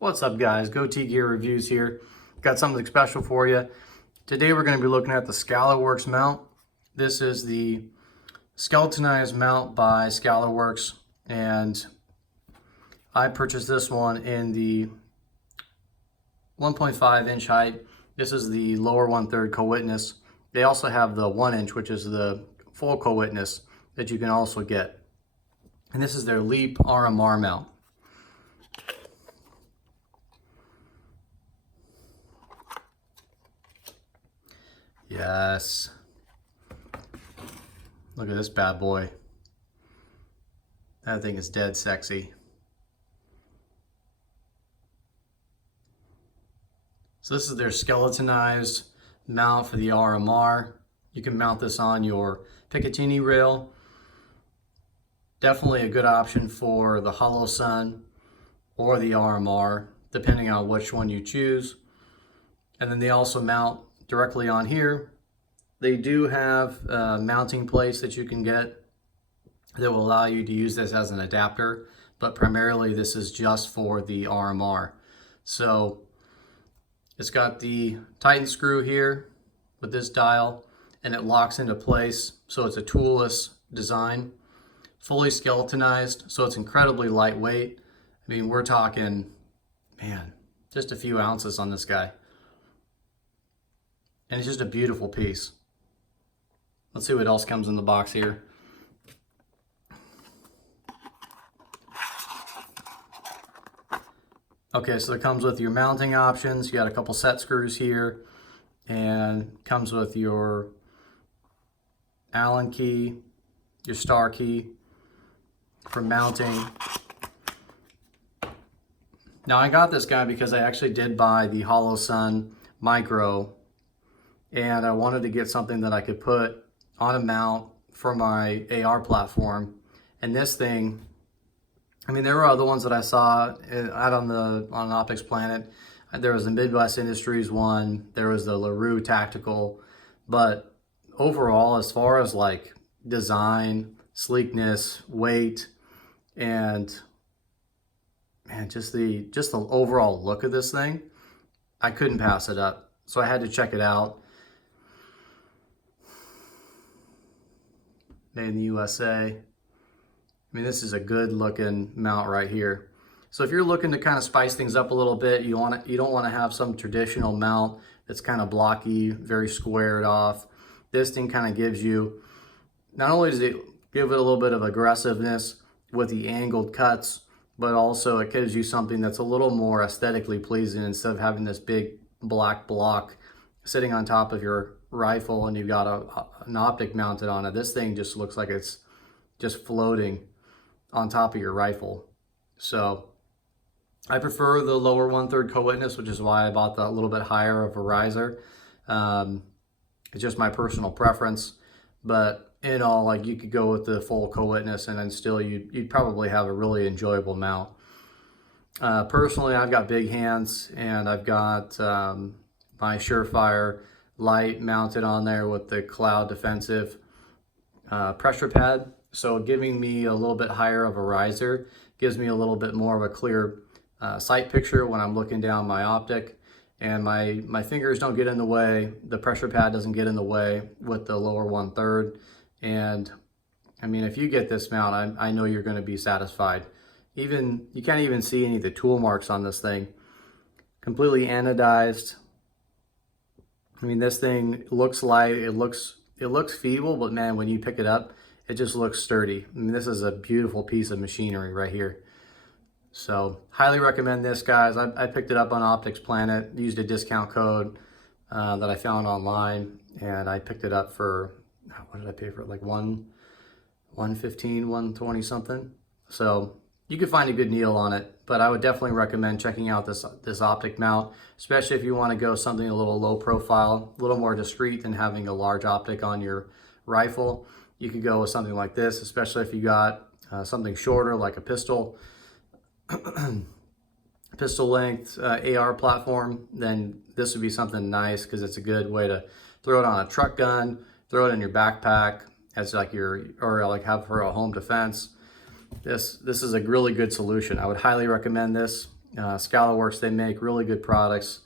What's up guys, Goatee Gear Reviews here. Got something special for you. Today we're going to be looking at the SCALARWORKS mount. This is the skeletonized mount by SCALARWORKS, and I purchased this one in the 1.5 inch height. This is the lower 1/3 co-witness. They also have the 1 inch, which is the full co-witness that you can also get. And this is their LEAP RMR mount. Yes. Look at this bad boy. That thing is dead sexy. So this is their skeletonized mount for the RMR. You can mount this on your Picatinny rail. Definitely a good option for the Holosun or the RMR, depending on which one you choose. And then they also mount directly on here. They do have mounting plates that you can get that will allow you to use this as an adapter, but primarily this is just for the RMR. So it's got the Titan screw here with this dial, and it locks into place. So it's a toolless design, fully skeletonized, so it's incredibly lightweight. I mean, we're talking, man, just a few ounces on this guy. And it's just a beautiful piece. Let's see what else comes in the box here. Okay, so it comes with your mounting options. You got a couple set screws here, and comes with your Allen key, your star key for mounting. Now I got this guy because I actually did buy the Holosun Micro, and I wanted to get something that I could put on a mount for my AR platform. And this thing, I mean, there were other ones that I saw out on Optics Planet. There was the Midwest Industries one, there was the LaRue Tactical, but overall, as far as like design, sleekness, weight, and just the overall look of this thing, I couldn't pass it up. So I had to check it out. Made in the USA. I mean, this is a good looking mount right here. So if you're looking to kind of spice things up a little bit, you don't want to have some traditional mount that's kind of blocky, very squared off. This thing kind of gives you, not only does it give it a little bit of aggressiveness with the angled cuts, but also it gives you something that's a little more aesthetically pleasing instead of having this big black block sitting on top of your rifle and you've got an optic mounted on it. This thing just looks like it's just floating on top of your rifle. So I prefer the lower 1/3 co-witness, which is why I bought the little bit higher of a riser. It's just my personal preference, but in all, like, you could go with the full co-witness and then still you'd probably have a really enjoyable mount. Personally, I've got big hands, and I've got my Surefire light mounted on there with the Cloud Defensive pressure pad. So giving me a little bit higher of a riser gives me a little bit more of a clear sight picture when I'm looking down my optic, and my fingers don't get in the way. The pressure pad doesn't get in the way with the lower 1/3. And I mean, if you get this mount, I know you're going to be satisfied. Even you can't even see any of the tool marks on this thing. Completely anodized. I mean, this thing looks light, it looks feeble, but man, when you pick it up, it just looks sturdy. I mean, this is a beautiful piece of machinery right here. So highly recommend this, guys. I picked it up on Optics Planet, used a discount code that I found online, and I picked it up for, what did I pay for it? Like $115, $120 something. So you could find a good deal on it, but I would definitely recommend checking out this optic mount, especially if you want to go something a little low profile, a little more discreet than having a large optic on your rifle. You could go with something like this, especially if you got something shorter like a pistol length AR platform. Then this would be something nice because it's a good way to throw it on a truck gun, throw it in your backpack as like like have for a home defense. This is a really good solution. I would highly recommend this. SCALARWORKS, they make really good products,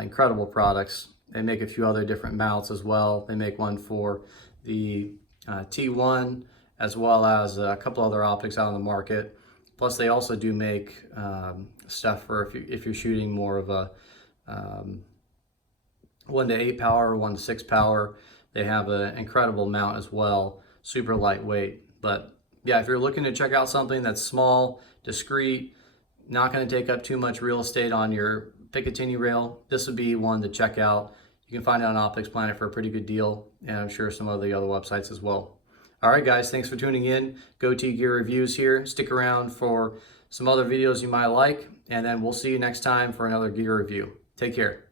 incredible products. They make a few other different mounts as well. They make one for the T1 as well as a couple other optics out on the market. Plus they also do make stuff for if you're shooting more of a 1:8 power or 1:6 power. They have an incredible mount as well, super lightweight. But yeah, if you're looking to check out something that's small, discreet, not going to take up too much real estate on your Picatinny rail, this would be one to check out. You can find it on Optics Planet for a pretty good deal, and I'm sure some of the other websites as well. All right, guys, thanks for tuning in. Goatee Gear Reviews here. Stick around for some other videos you might like, and then we'll see you next time for another gear review. Take care.